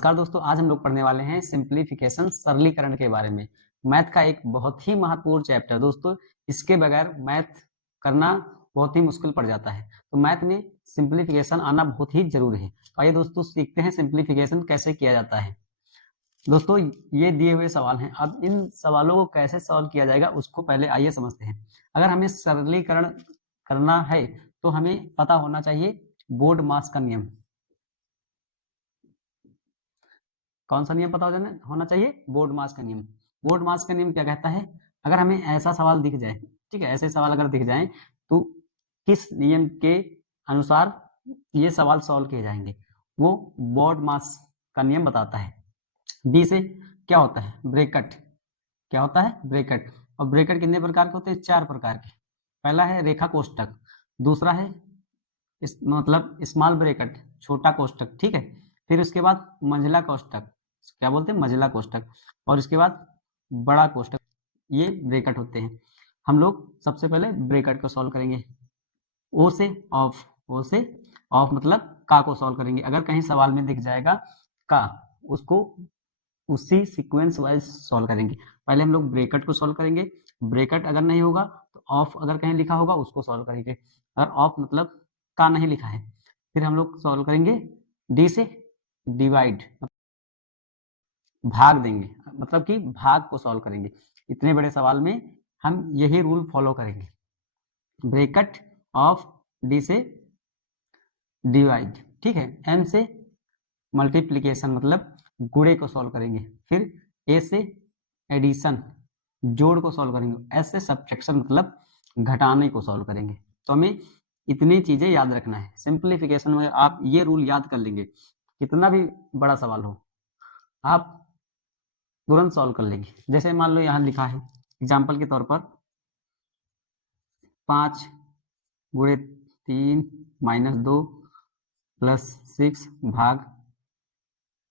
नमस्कार दोस्तों, आज हम लोग पढ़ने वाले हैं सिंप्लीफिकेशन, सरलीकरण के बारे में। मैथ का एक बहुत ही महत्वपूर्ण चैप्टर दोस्तों, इसके बगैर मैथ करना बहुत ही मुश्किल पड़ जाता है। तो मैथ में सिंप्लीफिकेशन आना बहुत ही जरूरी है। तो आइए दोस्तों सीखते हैं सिंप्लीफिकेशन कैसे किया जाता है। दोस्तों ये दिए हुए सवाल हैं, अब इन सवालों को कैसे सॉल्व किया जाएगा उसको पहले आइए समझते हैं। अगर हमें सरलीकरण करना है तो हमें पता होना चाहिए बोर्ड मास का नियम। कौन सा नियम पता होना चाहिए? बोर्ड मास का नियम। बोर्ड मास का नियम क्या कहता है? अगर हमें ऐसा सवाल दिख जाए, ठीक है, ऐसे सवाल अगर दिख जाए तो किस नियम के अनुसार ये सवाल सॉल्व किए जाएंगे, वो बोर्ड मास का नियम बताता है। डी से क्या होता है? ब्रैकेट। क्या होता है? ब्रैकेट। और ब्रैकेट कितने प्रकार के होते हैं? 4 प्रकार के। पहला है रेखा कोष्ठक, दूसरा है मतलब स्मॉल ब्रैकेट, छोटा कोष्ठक, ठीक है। फिर उसके बाद मंझला कोष्ठक, क्या बोलते हैं? मंझला कोष्ठक। और इसके बाद बड़ा कोष्ठक। ये ब्रैकेट होते हैं। हम लोग सबसे पहले ब्रैकेट को सॉल्व करेंगे। ओ से ऑफ, ओ से ऑफ मतलब का को सॉल्व करेंगे। अगर कहीं सवाल में दिख जाएगा का, उसको उसी सीक्वेंस वाइज सॉल्व करेंगे। पहले हम लोग ब्रैकेट को सॉल्व करेंगे, ब्रैकेट अगर नहीं होगा तो ऑफ अगर कहीं लिखा होगा उसको सॉल्व करेंगे। अगर ऑफ मतलब का नहीं लिखा है, फिर हम लोग सॉल्व करेंगे डी से डिवाइड, भाग देंगे, मतलब कि भाग को सॉल्व करेंगे। इतने बड़े सवाल में हम यही रूल फॉलो करेंगे। ब्रैकेट ऑफ डी से डिवाइड, ठीक है। एम से मल्टीप्लिकेशन मतलब गुणे को सॉल्व करेंगे। फिर ए से एडिशन, जोड़ को सॉल्व करेंगे। एस से सब्ट्रैक्शन मतलब घटाने को सॉल्व करेंगे। तो हमें इतनी चीजें याद रखना है। सिंप्लीफिकेशन में आप ये रूल याद कर लेंगे, कितना भी बड़ा सवाल हो आप तुरंत सॉल्व कर लेंगे। जैसे मान लो यहाँ लिखा है एग्जाम्पल के तौर पर 5 गुणे 3 माइनस 2 प्लस 6 भाग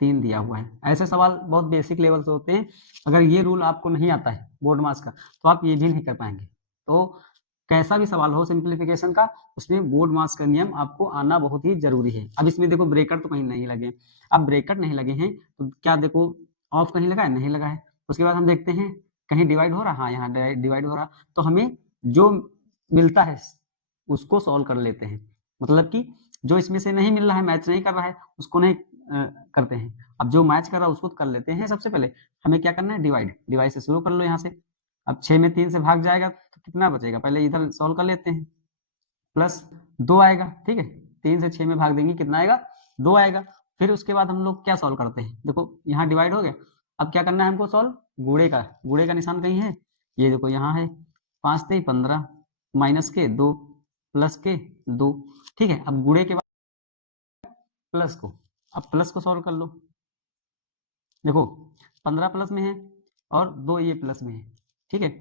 3 दिया हुआ है। ऐसे सवाल बहुत बेसिक लेवल से होते हैं। अगर ये रूल आपको नहीं आता है बोर्ड मास का तो आप ये भी नहीं कर पाएंगे। तो कैसा भी सवाल हो सिंप्लीफिकेशन का, उसमें बोर्ड मास का नियम आपको आना बहुत ही जरूरी है। अब इसमें देखो ब्रैकेट तो कहीं नहीं लगे। अब ब्रैकेट नहीं लगे हैं तो क्या देखो ऑफ कहीं लगा है? नहीं लगा है। उसके बाद हम देखते हैं कहीं डिवाइड हो रहा, हाँ यहाँ डिवाइड हो रहा। तो हमें जो मिलता है उसको सॉल्व कर लेते हैं। मतलब कि जो इसमें से नहीं मिल रहा है, मैच नहीं कर रहा है, उसको नहीं करते हैं। अब जो मैच कर रहा है उसको कर लेते हैं। सबसे पहले हमें क्या करना है? डिवाइड। डिवाइड से शुरू कर लो यहाँ से। अब 6 में 3 से भाग जाएगा तो कितना बचेगा? पहले इधर सॉल्व कर लेते हैं। प्लस 2 आएगा, ठीक है। 3 से 6 में भाग देंगे, कितना आएगा? 2 आएगा। फिर उसके बाद हम लोग क्या सॉल्व करते हैं? देखो यहाँ डिवाइड हो गया। अब क्या करना है हमको? सॉल्व गुणे का। गुणे का निशान कहीं है? ये देखो यहाँ है। 5 से 15 माइनस के 2 प्लस के 2, ठीक है। अब गुणे के बाद प्लस को, अब प्लस को सॉल्व कर लो। देखो 15 प्लस में है और 2 ये प्लस में है, ठीक है।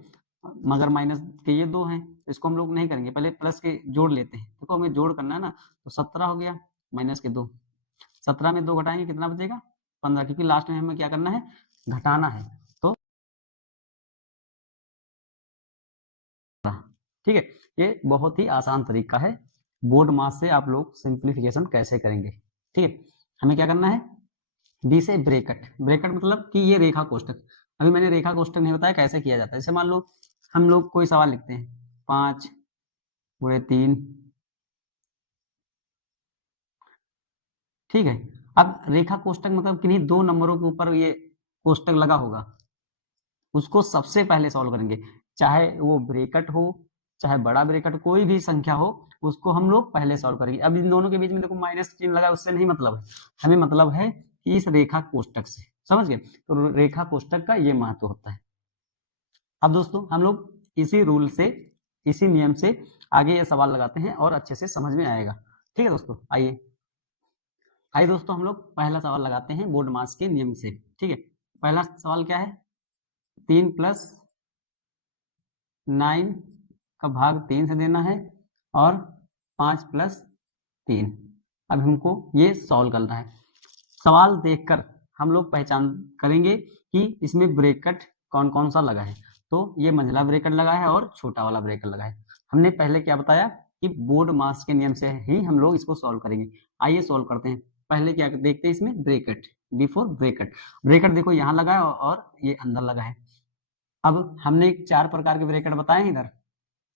मगर माइनस के ये 2 हैं तो इसको हम लोग नहीं करेंगे, पहले प्लस के जोड़ लेते हैं। देखो हमें जोड़ करना है ना, तो 17 हो गया माइनस के 2। 17 में 2 घटाएंगे कितना बचेगा? 15, क्योंकि लास्ट में हमें क्या करना है? घटाना है। तो ठीक है, ये बहुत ही आसान तरीका है बोर्ड मास से आप लोग सिंप्लीफिकेशन कैसे करेंगे। ठीक है, हमें क्या करना है? डी से ब्रैकेट। ब्रैकेट मतलब कि ये रेखा कोष्ठक। अभी मैंने रेखा कोष्ठक नहीं बताया कैसे किया जाता है। जैसे मान लो हम लोग कोई सवाल लिखते हैं 5 गुणे 3, ठीक है। अब रेखा कोष्ठक मतलब किन्हीं 2 नंबरों के ऊपर ये कोष्ठक लगा होगा, उसको सबसे पहले सॉल्व करेंगे। चाहे वो ब्रैकेट हो, चाहे बड़ा ब्रैकेट, कोई भी संख्या हो, उसको हम लोग पहले सॉल्व करेंगे। अब इन दोनों के बीच में देखो माइनस चिन्ह लगा, उससे नहीं मतलब है, हमें मतलब है कि इस रेखा कोष्ठक से। समझ गए? तो रेखा कोष्ठक का ये महत्व होता है। अब दोस्तों हम लोग इसी रूल से, इसी नियम से आगे ये सवाल लगाते हैं और अच्छे से समझ में आएगा। ठीक है दोस्तों, आइए आइए दोस्तों हम लोग पहला सवाल लगाते हैं बोर्ड मास के नियम से। ठीक है, पहला सवाल क्या है? 3 प्लस 9 का भाग 3 से देना है और 5 प्लस 3। अब हमको ये सॉल्व करना है। सवाल देखकर हम लोग पहचान करेंगे कि इसमें ब्रैकेट कौन कौन सा लगा है। तो ये मंझला ब्रैकेट लगा है और छोटा वाला ब्रैकेट लगा है। हमने पहले क्या बताया कि बोर्ड मास के नियम से ही हम लोग इसको सॉल्व करेंगे। आइए सॉल्व करते हैं। पहले क्या देखते हैं? इसमें ब्रैकेट, बिफोर ब्रेकेट। ब्रेकेट देखो यहाँ लगा है और ये अंदर लगा है। अब हमने 4 प्रकार के ब्रेकेट बताए हैं इधर,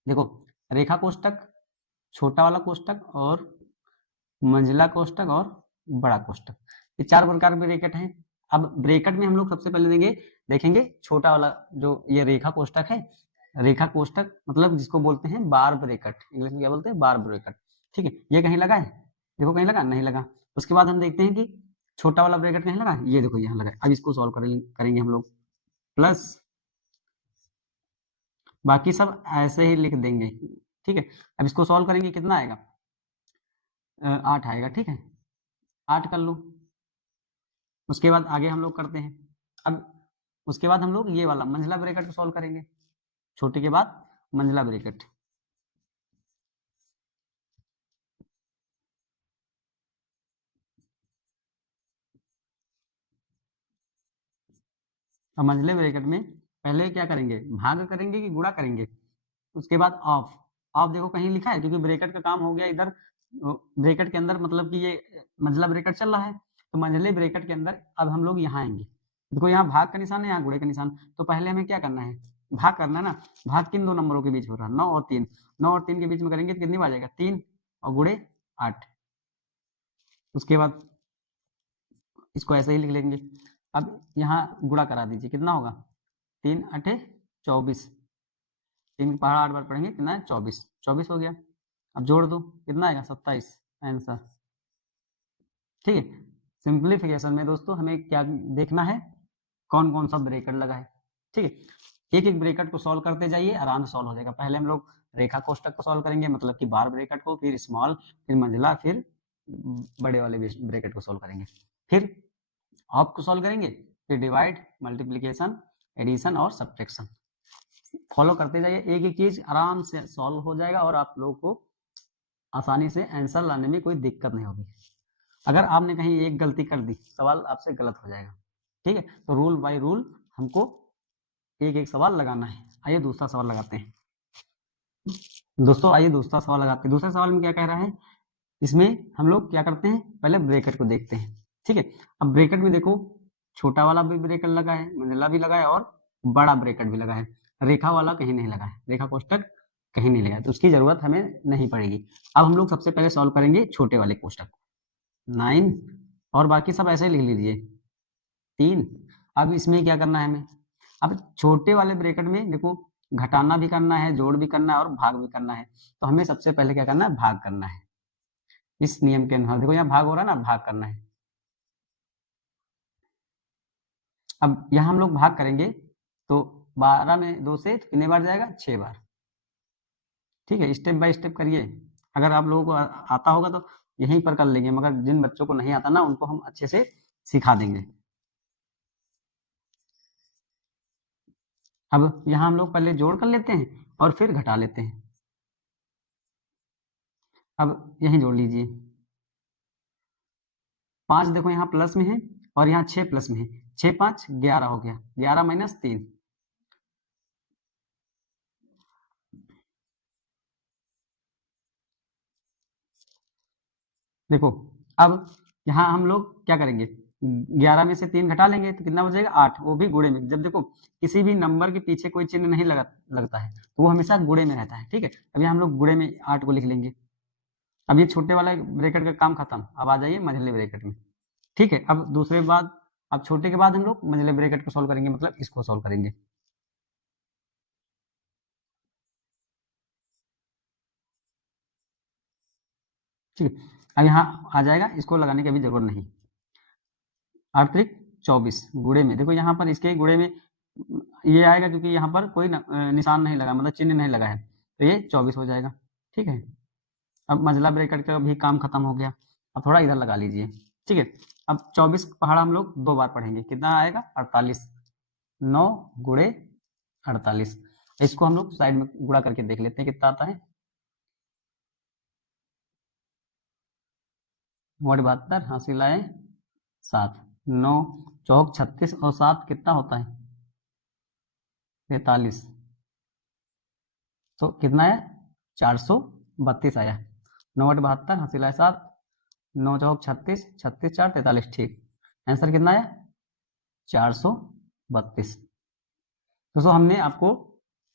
देखो रेखा कोष्टक, छोटा वाला कोष्टक और मंझला कोष्टक और बड़ा कोष्टक, ये 4 प्रकार के ब्रेकेट हैं। अब ब्रेकेट में हम लोग सबसे पहले देखेंगे छोटा वाला जो ये रेखा कोष्टक है। रेखा कोष्टक मतलब जिसको बोलते हैं बार ब्रेकेट, इंग्लिश में क्या बोलते हैं, बार ब्रेकेट। ठीक है, ये कहीं लगा है, देखो कहीं लगा, नहीं लगा। उसके बाद हम देखते हैं कि छोटा वाला ब्रेकेट कहीं लगा है, ये देखो यहाँ लगा है। अब इसको सॉल्व करेंगे हम लोग, प्लस बाकी सब ऐसे ही लिख देंगे। ठीक है, अब इसको सॉल्व करेंगे, कितना आएगा, 8 आएगा। ठीक है, 8 कर लो। उसके बाद आगे हम लोग करते हैं। अब उसके बाद हम लोग ये वाला मंझला ब्रैकेट को सॉल्व करेंगे, छोटे के बाद मंझला ब्रैकेट। अब मंझले ब्रैकेट में पहले क्या करेंगे, भाग करेंगे कि गुणा करेंगे। उसके बाद ऑफ, ऑफ देखो कहीं लिखा है, क्योंकि ब्रैकेट का काम हो गया इधर ब्रैकेट के अंदर, मतलब कि ये मंझला ब्रैकेट चल रहा है, तो मंझले ब्रैकेट के अंदर अब हम लोग यहाँ आएंगे। देखो यहाँ भाग का निशान है, यहाँ गुणे का निशान, तो पहले हमें क्या करना है, भाग करना है ना। भाग किन दो नंबरों के बीच हो रहा है, 9 और 3, 9 और 3 के बीच में करेंगे तो कितनी बार जाएगा, 3 और गुणे 8। उसके बाद इसको ऐसे ही लिख लेंगे। अब यहाँ गुणा करा दीजिए, कितना होगा, 3 8 24, 3 पहाड़ा 8 बार पढ़ेंगे, कितना है 24, 24 हो गया। अब जोड़ दो, कितना आएगा 27 आंसर। ठीक है, सिंप्लीफिकेशन में दोस्तों हमें क्या देखना है, कौन कौन सा ब्रैकेट लगा है। ठीक है, एक एक ब्रैकेट को सॉल्व करते जाइए, आराम से सॉल्व हो जाएगा। पहले हम लोग रेखा कोष्टक को सॉल्व करेंगे, मतलब कि बार ब्रैकेट को, फिर स्मॉल, फिर मंझला, फिर बड़े वाले ब्रैकेट को सॉल्व करेंगे, फिर ऑफ को सॉल्व करेंगे, फिर डिवाइड, मल्टीप्लीकेशन, एडिशन और सब्ट्रैक्शन। फॉलो करते जाइए, एक एक चीज आराम से सॉल्व हो जाएगा और आप लोगों को आसानी से आंसर लाने में कोई दिक्कत नहीं होगी। अगर आपने कहीं एक गलती कर दी, सवाल आपसे गलत हो जाएगा। ठीक है, तो रूल बाय रूल हमको एक एक सवाल लगाना है। आइए दूसरा सवाल लगाते हैं दोस्तों, आइए दूसरा सवाल लगाते हैं। दूसरे सवाल में क्या कह रहा है, इसमें हम लोग क्या करते हैं, पहले ब्रैकेट को देखते हैं। ठीक है, अब ब्रैकेट में देखो छोटा वाला भी ब्रैकेट लगा है, मंझला भी लगा है और बड़ा ब्रैकेट भी लगा है, रेखा वाला कहीं नहीं लगा है, रेखा कोष्टक कहीं नहीं लगा है, तो उसकी जरूरत हमें नहीं पड़ेगी। अब हम लोग सबसे पहले सॉल्व करेंगे छोटे वाले कोष्टक, 9 और बाकी सब ऐसे लिख लीजिए 3। अब इसमें क्या करना है हमें, अब छोटे वाले ब्रैकेट में देखो घटाना भी करना है, जोड़ भी करना है और भाग भी करना है, तो हमें सबसे पहले क्या करना है, भाग करना है। इस नियम के अनुसार देखो यहाँ भाग हो रहा है ना, भाग करना है। अब यहाँ हम लोग भाग करेंगे तो 12 में 2 से कितने बार जाएगा, 6 बार। ठीक है, स्टेप बाय स्टेप करिए, अगर आप लोगों को आता होगा तो यहीं पर कर लेंगे, मगर जिन बच्चों को नहीं आता ना उनको हम अच्छे से सिखा देंगे। अब यहाँ हम लोग पहले जोड़ कर लेते हैं और फिर घटा लेते हैं। अब यहीं जोड़ लीजिए, 5 देखो यहाँ प्लस में है और यहाँ 6 प्लस में है, 6 5 11 हो गया, 11 माइनस 3। देखो अब यहाँ हम लोग क्या करेंगे, 11 में से 3 घटा लेंगे तो कितना बचेगा, 8, वो भी गुणे में। जब देखो किसी भी नंबर के पीछे कोई चिन्ह नहीं लगता है तो वो हमेशा गुणे में रहता है। ठीक है, अब यहाँ हम लोग गुणे में 8 को लिख लेंगे। अब ये छोटे वाला ब्रैकेट का काम खत्म, अब आ जाइए मंझले ब्रैकेट में। ठीक है, अब दूसरे बाद, अब छोटे के बाद हम लोग मंझले ब्रैकेट को सॉल्व करेंगे, मतलब इसको सॉल्व करेंगे। ठीक है, अब यहाँ आ जाएगा, इसको लगाने की अभी जरूरत नहीं। 8 त्रिक 24 गुणे में, देखो यहाँ पर इसके गुणे में ये आएगा क्योंकि यहाँ पर कोई निशान नहीं लगा, मतलब चिन्ह नहीं लगा है, तो ये 24 हो जाएगा। ठीक है, अब मंझला ब्रैकेट का भी काम खत्म हो गया। अब थोड़ा इधर लगा लीजिए। ठीक है, अब 24 पहाड़ा हम लोग 2 बार पढ़ेंगे, कितना आएगा 48, 9 गुणे 48। इसको हम लोग साइड में गुणा करके देख लेते हैं कितना आता है, 72 हासिल आए 7, 9 चौक 36 और 7 कितना होता है 43, तो कितना है 432 आया। 9 8 72 हासिल आए 7, 9 चौक 36, 36 4 43। ठीक, आंसर कितना है 432। दोस्तों हमने आपको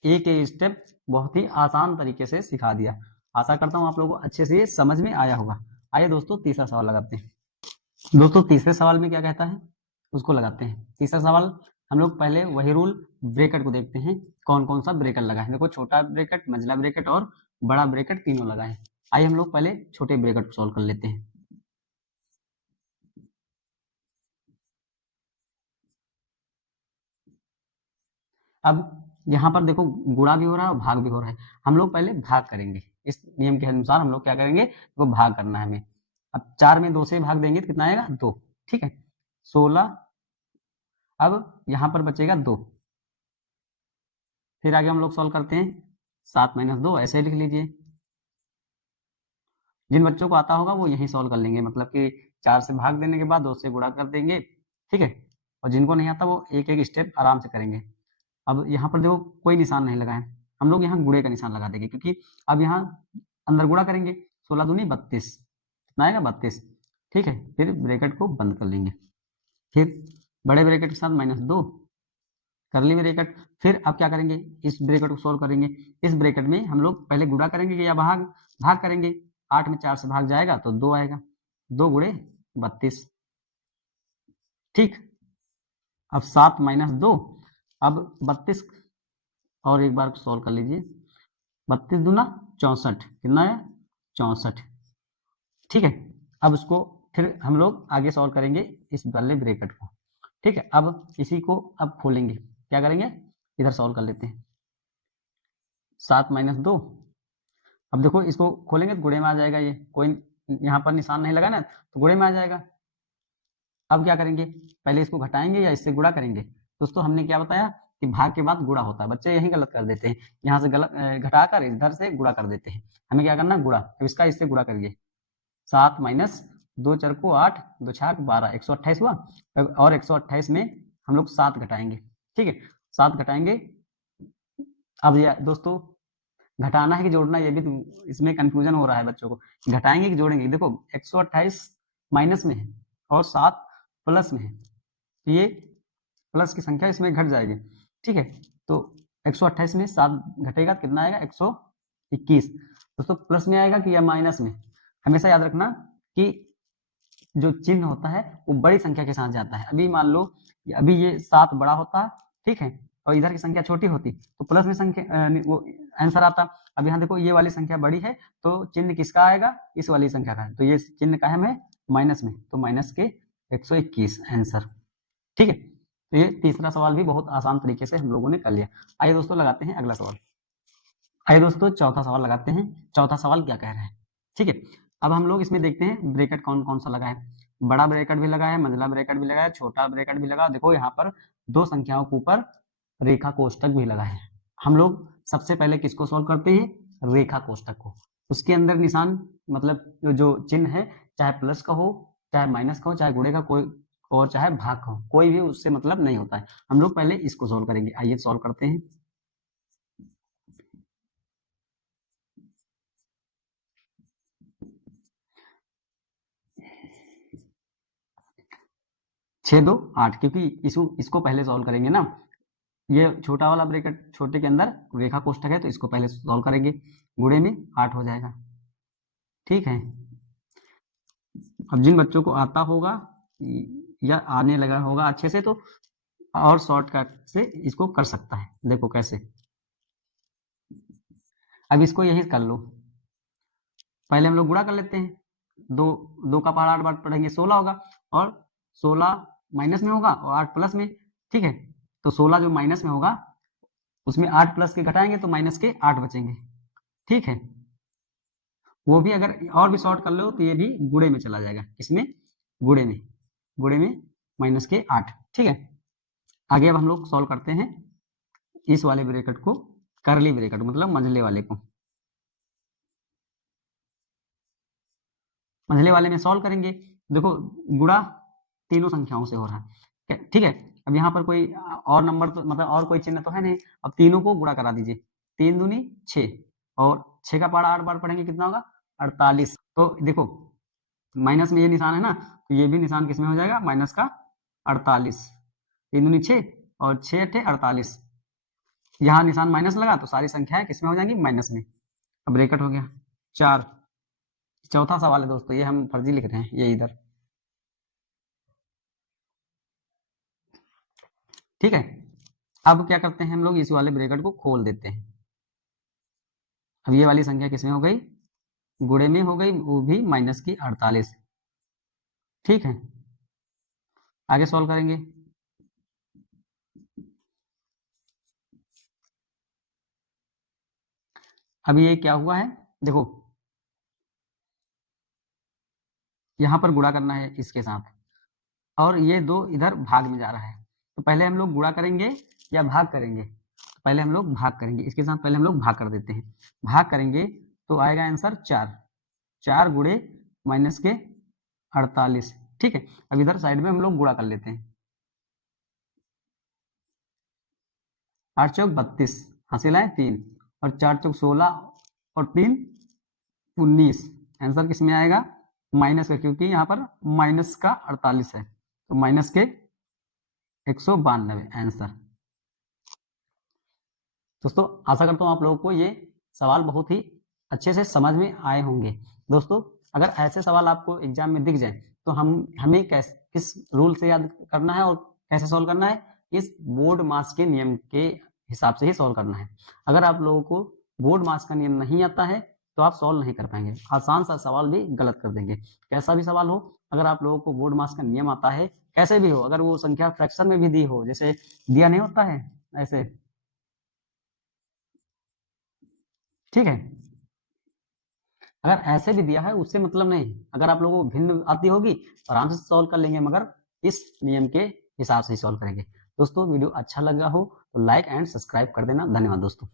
एक एक स्टेप बहुत ही आसान तरीके से सिखा दिया। आशा करता हूँ आप लोगों को अच्छे से ये समझ में आया होगा। आइए दोस्तों तीसरा सवाल लगाते हैं। दोस्तों तीसरे सवाल में क्या कहता है उसको लगाते हैं। तीसरा सवाल हम लोग पहले वही रूल ब्रैकेट को देखते हैं, कौन कौन सा ब्रैकेट लगा है। देखो छोटा ब्रैकेट, मंझला ब्रैकेट और बड़ा ब्रैकेट तीनों लगा है। आइए हम लोग पहले छोटे ब्रैकेट को सॉल्व कर लेते हैं। अब यहाँ पर देखो गुणा भी हो रहा है और भाग भी हो रहा है। हम लोग पहले भाग करेंगे, इस नियम के अनुसार हम लोग क्या करेंगे, वो भाग करना है हमें। अब 4 में 2 से भाग देंगे तो कितना आएगा 2, ठीक है 16। अब यहाँ पर बचेगा 2। फिर आगे हम लोग सॉल्व करते हैं, 7 - 2 ऐसे लिख लीजिए। जिन बच्चों को आता होगा वो यही सॉल्व कर लेंगे, मतलब कि 4 से भाग देने के बाद 2 से गुणा कर देंगे, ठीक है। और जिनको नहीं आता वो एक एक स्टेप आराम से करेंगे। अब यहाँ पर देखो कोई निशान नहीं लगा है, हम लोग यहाँ गुणे का निशान लगा देंगे, क्योंकि अब यहाँ अंदर गुणा करेंगे। 16 दूनी 32, कितना आएगा 32, ठीक है। फिर ब्रैकेट को बंद कर लेंगे। फिर बड़े ब्रैकेट के साथ -2 करली ब्रैकेट। फिर अब क्या करेंगे, इस ब्रैकेट को सॉल्व करेंगे। इस ब्रैकेट में हम लोग पहले गुणा करेंगे या भाग करेंगे। 8 में 4 से भाग जाएगा तो 2 आएगा, 2 गुणे 32, ठीक। अब 7 - 2, अब 32 और एक बार सॉल्व कर लीजिए। 32 दूना 64, कितना है 64, ठीक है। अब उसको फिर हम लोग आगे सॉल्व करेंगे इस वाले ब्रैकेट को, ठीक है। अब इसी को अब खोलेंगे, क्या करेंगे, इधर सॉल्व कर लेते हैं। 7 - 2, अब देखो इसको खोलेंगे तो गुणे में आ जाएगा, ये कोई यहाँ पर निशान नहीं लगा ना तो गुणे में आ जाएगा। अब क्या करेंगे, पहले इसको घटाएंगे या इससे गुणा करेंगे। दोस्तों हमने क्या बताया कि भाग के बाद गुणा होता है, बच्चे यही गलत कर देते हैं, यहाँ से गलत घटाकर इधर से गुणा कर देते हैं। हमें क्या करना, गुणा, तो इसका इससे गुणा करिए। 7 - 2 4 को 8, 2 6 12, 128 हुआ। और 128 में हम लोग 7 घटाएंगे, ठीक है 7 घटाएंगे। अब ये दोस्तों घटाना है कि जोड़ना, ये भी इसमें कंफ्यूजन हो रहा है बच्चों को, घटाएंगे कि जोड़ेंगे। देखो 128 माइनस में है और 7 प्लस में है, तो ये प्लस की संख्या इसमें घट जाएगी, ठीक है। तो 128 में 7 घटेगा कितना आएगा 121। दोस्तों प्लस में आएगा कि या माइनस में, हमेशा याद रखना कि जो चिन्ह होता है वो बड़ी संख्या के साथ जाता है। अभी मान लो अभी ये 7 बड़ा होता, ठीक है, और इधर की संख्या छोटी होती तो प्लस में संख्या वो आंसर आता। अब यहाँ देखो ये वाली संख्या बड़ी है तो चिन्ह किसका आएगा, इस वाली संख्या का, तो ये चिन्ह का है माइनस में, तो माइनस के 121 आंसर, ठीक है। तो ये तीसरा सवाल भी बहुत आसान तरीके से हम लोगों ने कर लिया। आइए दोस्तों लगाते हैं अगला सवाल। आइए दोस्तों चौथा सवाल लगाते हैं। चौथा सवाल क्या कह रहा है, ठीक है। अब हम लोग इसमें देखते हैं ब्रैकेट कौन कौन सा लगा है। बड़ा ब्रैकेट भी लगा है, मंझला ब्रैकेट भी लगा है, छोटा ब्रैकेट भी लगा। देखो यहाँ पर 2 संख्याओं के ऊपर रेखा कोष्टक भी लगा है। हम लोग सबसे पहले किसको सॉल्व करते हैं, रेखा कोष्टक को। उसके अंदर निशान मतलब जो चिन्ह है, चाहे प्लस का हो, चाहे माइनस का हो, चाहे गुणे का कोई और चाहे भाग का हो, कोई भी उससे मतलब नहीं होता है। हम लोग पहले इसको सॉल्व करेंगे। आइए सॉल्व करते हैं। छः 2 8, क्योंकि इसको पहले सॉल्व करेंगे ना। ये छोटा वाला ब्रैकेट, छोटे के अंदर रेखा कोष्टक है तो इसको पहले सॉल्व करेंगे, गुणे में 8 हो जाएगा, ठीक है। अब जिन बच्चों को आता होगा या आने लगा होगा अच्छे से तो और शॉर्टकट से इसको कर सकता है। देखो कैसे, अब इसको यही कर लो। पहले हम लोग गुणा कर लेते हैं, 2 का पावर 8 बार पढ़ेंगे 16 होगा, और 16 माइनस में होगा और 8 प्लस में, ठीक है। तो 16 जो माइनस में होगा उसमें 8 प्लस के घटाएंगे तो माइनस के 8 बचेंगे, ठीक है। वो भी अगर और भी शॉर्ट कर लो तो ये भी गुणे में चला जाएगा, इसमें गुणे में माइनस के 8, ठीक है। आगे अब हम लोग सॉल्व करते हैं इस वाले ब्रैकेट को, करली ब्रैकेट मतलब मंझले वाले को। मंझले वाले में सॉल्व करेंगे। देखो गुणा तीनों संख्याओं से हो रहा है, ठीक है। अब यहाँ पर कोई और नंबर तो मतलब और कोई चिन्ह तो है नहीं। अब तीनों को गुणा करा दीजिए, 3 दूनी 6 और 6 का पारा 8 बार पढ़ेंगे कितना होगा 48। तो देखो माइनस में ये निशान है ना, तो ये भी निशान किस में हो जाएगा, माइनस का 48, 3 दूनी 6 और 6 थे 48, यहाँ निशान माइनस लगा तो सारी संख्याएं किसमें हो जाएंगी, माइनस में। अब ब्रैकेट हो गया 4। चौथा सवाल है दोस्तों, ये हम फर्जी लिख रहे हैं, ये इधर, ठीक है। अब क्या करते हैं हम लोग, इस वाले ब्रैकेट को खोल देते हैं। अब ये वाली संख्या किसमें हो गई, गुणे में हो गई, वो भी माइनस की 48, ठीक है। आगे सॉल्व करेंगे। अब ये क्या हुआ है, देखो यहां पर गुणा करना है इसके साथ, और ये 2 इधर भाग में जा रहा है, तो पहले हम लोग गुणा करेंगे या भाग करेंगे, पहले हम लोग भाग करेंगे, इसके साथ पहले हम लोग भाग कर देते हैं। भाग करेंगे तो आएगा आंसर 4, 4 गुणे माइनस के 48, ठीक है। अब इधर साइड में हम लोग गुणा कर लेते हैं, 8 चौक 32, हासिल है 3, और 4 चौक 16 और 3 19, आंसर किस में आएगा, माइनस का, क्योंकि यहाँ पर माइनस का 48 है, तो माइनस के 192 आंसर। दोस्तों आशा करता हूँ आप लोगों को ये सवाल बहुत ही अच्छे से समझ में आए होंगे। दोस्तों अगर ऐसे सवाल आपको एग्जाम में दिख जाए तो हमें किस रूल से याद करना है और कैसे सॉल्व करना है, इस बोर्ड मास के नियम के हिसाब से ही सॉल्व करना है। अगर आप लोगों को बोर्ड मास का नियम नहीं आता है तो आप सॉल्व नहीं कर पाएंगे, आसान सा सवाल भी गलत कर देंगे। कैसा भी सवाल हो, अगर आप लोगों को बोर्ड मास का नियम आता है, कैसे भी हो, अगर वो संख्या फ्रैक्शन में भी दी हो, जैसे दिया नहीं होता है ऐसे, ठीक है, अगर ऐसे भी दिया है उससे मतलब नहीं, अगर आप लोगों को भिन्न आती होगी तो आराम से सॉल्व कर लेंगे, मगर इस नियम के हिसाब से ही सॉल्व करेंगे। दोस्तों वीडियो अच्छा लगा हो तो लाइक एंड सब्सक्राइब कर देना। धन्यवाद दोस्तों।